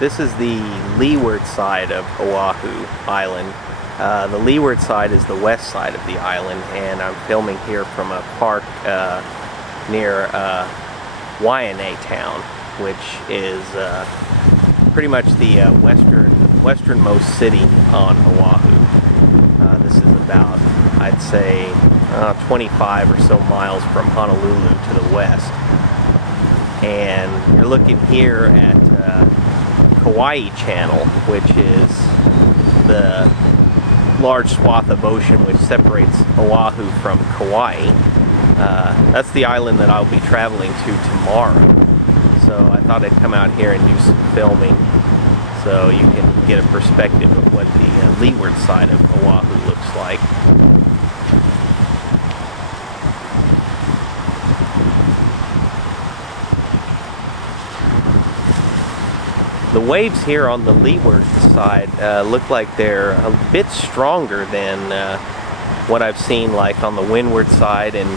This is the leeward side of Oahu Island. The leeward side is the west side of the island, and I'm filming here from a park near Waianae Town, which is pretty much the westernmost city on Oahu. This is about, I'd say, 25 or so miles from Honolulu to the west. And you're looking here at Kauai Channel, which is the large swath of ocean which separates Oahu from Kauai. That's the island that I'll be traveling to tomorrow. So I thought I'd come out here and do some filming so you can get a perspective of what the leeward side of Oahu looks like. The waves here on the leeward side look like they're a bit stronger than what I've seen like on the windward side and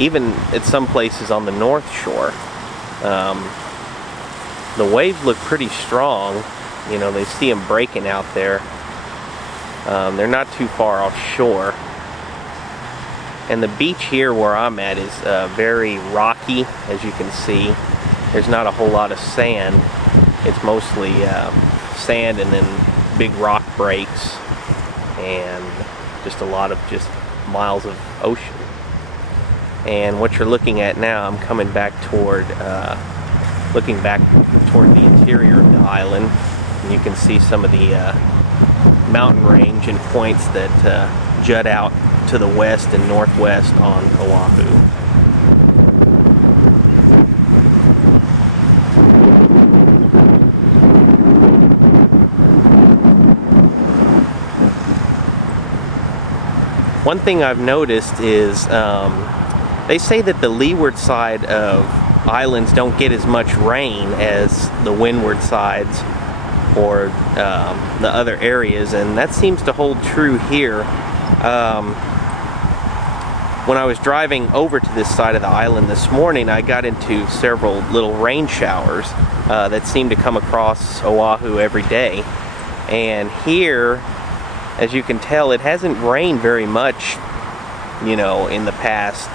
even at some places on the north shore. The waves look pretty strong. You know, they see them breaking out there. They're not too far offshore. And the beach here where I'm at is very rocky, as you can see. There's not a whole lot of sand. It's mostly sand and then big rock breaks and just a lot of just miles of ocean. And what you're looking at now, I'm coming back toward, looking back toward the interior of the island. And you can see some of the mountain range and points that jut out to the west and northwest on Oahu. One thing I've noticed is they say that the leeward side of islands don't get as much rain as the windward sides or the other areas, and that seems to hold true here. When I was driving over to this side of the island this morning, I got into several little rain showers that seem to come across Oahu every day. And here, as you can tell, it hasn't rained very much, you know, in the past,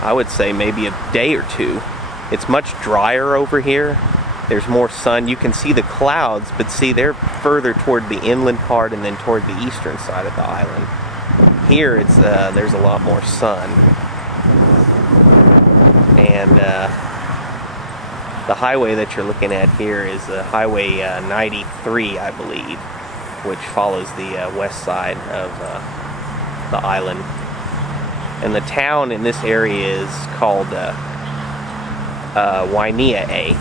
I would say maybe a day or two. It's much drier over here. There's more sun. You can see the clouds, but see, they're further toward the inland part and then toward the eastern side of the island. Here, it's there's a lot more sun. And the highway that you're looking at here is Highway 93, I believe, which follows the west side of the island. And the town in this area is called Waianae,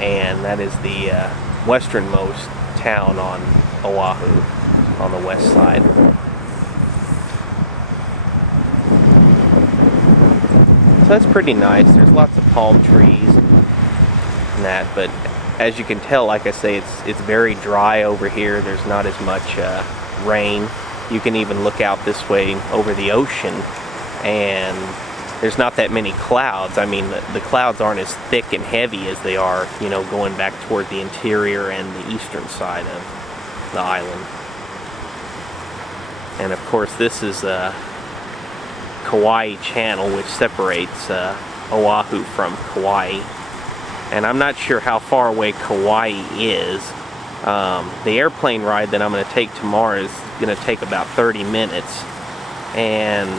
and that is the westernmost town on Oahu on the west side. So that's pretty nice. There's lots of palm trees and that, but as you can tell, like I say, it's very dry over here. There's not as much rain. You can even look out this way over the ocean, and there's not that many clouds. I mean, the clouds aren't as thick and heavy as they are, you know, going back toward the interior and the eastern side of the island. And of course, this is Kauai Channel, which separates Oahu from Kauai. And I'm not sure how far away Kauai is. The airplane ride that I'm going to take tomorrow is going to take about 30 minutes. And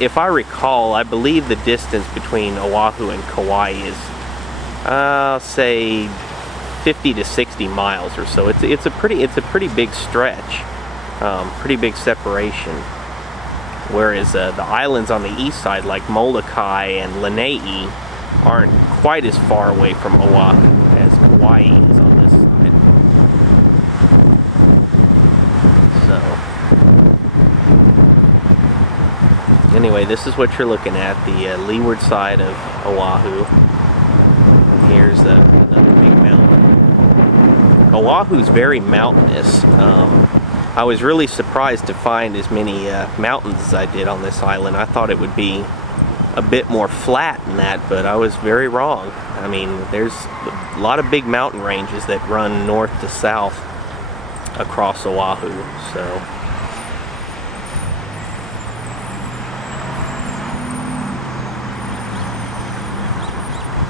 if I recall, I believe the distance between Oahu and Kauai is, say, 50 to 60 miles or so. It's a pretty big stretch, pretty big separation. Whereas the islands on the east side, like Molokai and Lanai, aren't quite as far away from Oahu as Kauai is on this side. So, anyway, this is what you're looking at, the leeward side of Oahu. And here's another big mountain. Oahu's very mountainous. I was really surprised to find as many mountains as I did on this island. I thought it would be a bit more flat than that, but I was very wrong. I mean, there's a lot of big mountain ranges that run north to south across Oahu, so.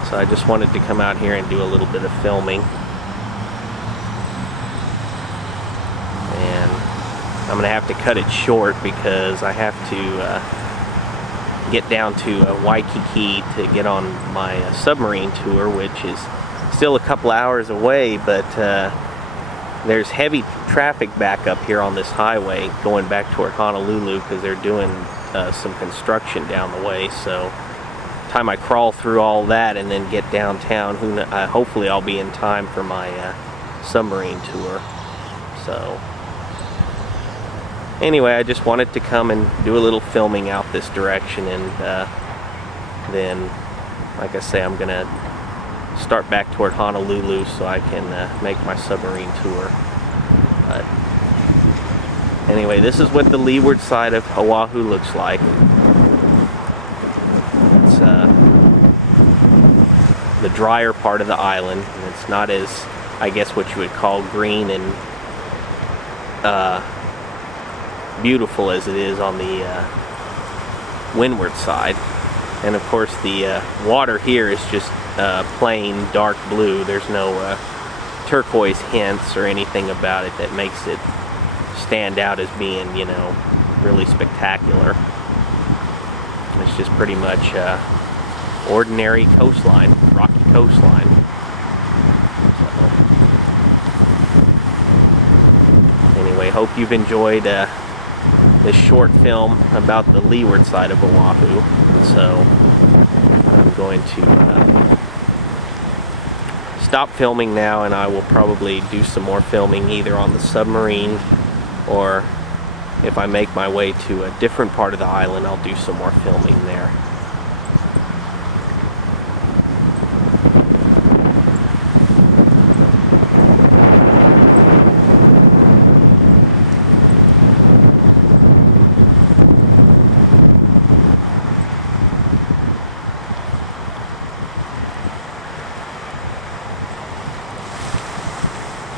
So I just wanted to come out here and do a little bit of filming. And I'm going to have to cut it short because I have to get down to Waikiki to get on my submarine tour, which is still a couple hours away, but there's heavy traffic back up here on this highway going back toward Honolulu because they're doing some construction down the way. So time I crawl through all that and then get downtown, hopefully I'll be in time for my submarine tour. So anyway, I just wanted to come and do a little filming out this direction, and then, like I say, I'm gonna start back toward Honolulu so I can make my submarine tour. But anyway, this is what the leeward side of Oahu looks like. It's the drier part of the island, and it's not as, I guess, what you would call green and beautiful as it is on the windward side. And of course the water here is just plain dark blue. There's no turquoise hints or anything about it that makes it stand out as being, you know, really spectacular. It's just pretty much ordinary coastline, rocky coastline. So, anyway, hope you've enjoyed this short film about the leeward side of Oahu. So I'm going to stop filming now, and I will probably do some more filming either on the submarine, or if I make my way to a different part of the island, I'll do some more filming there.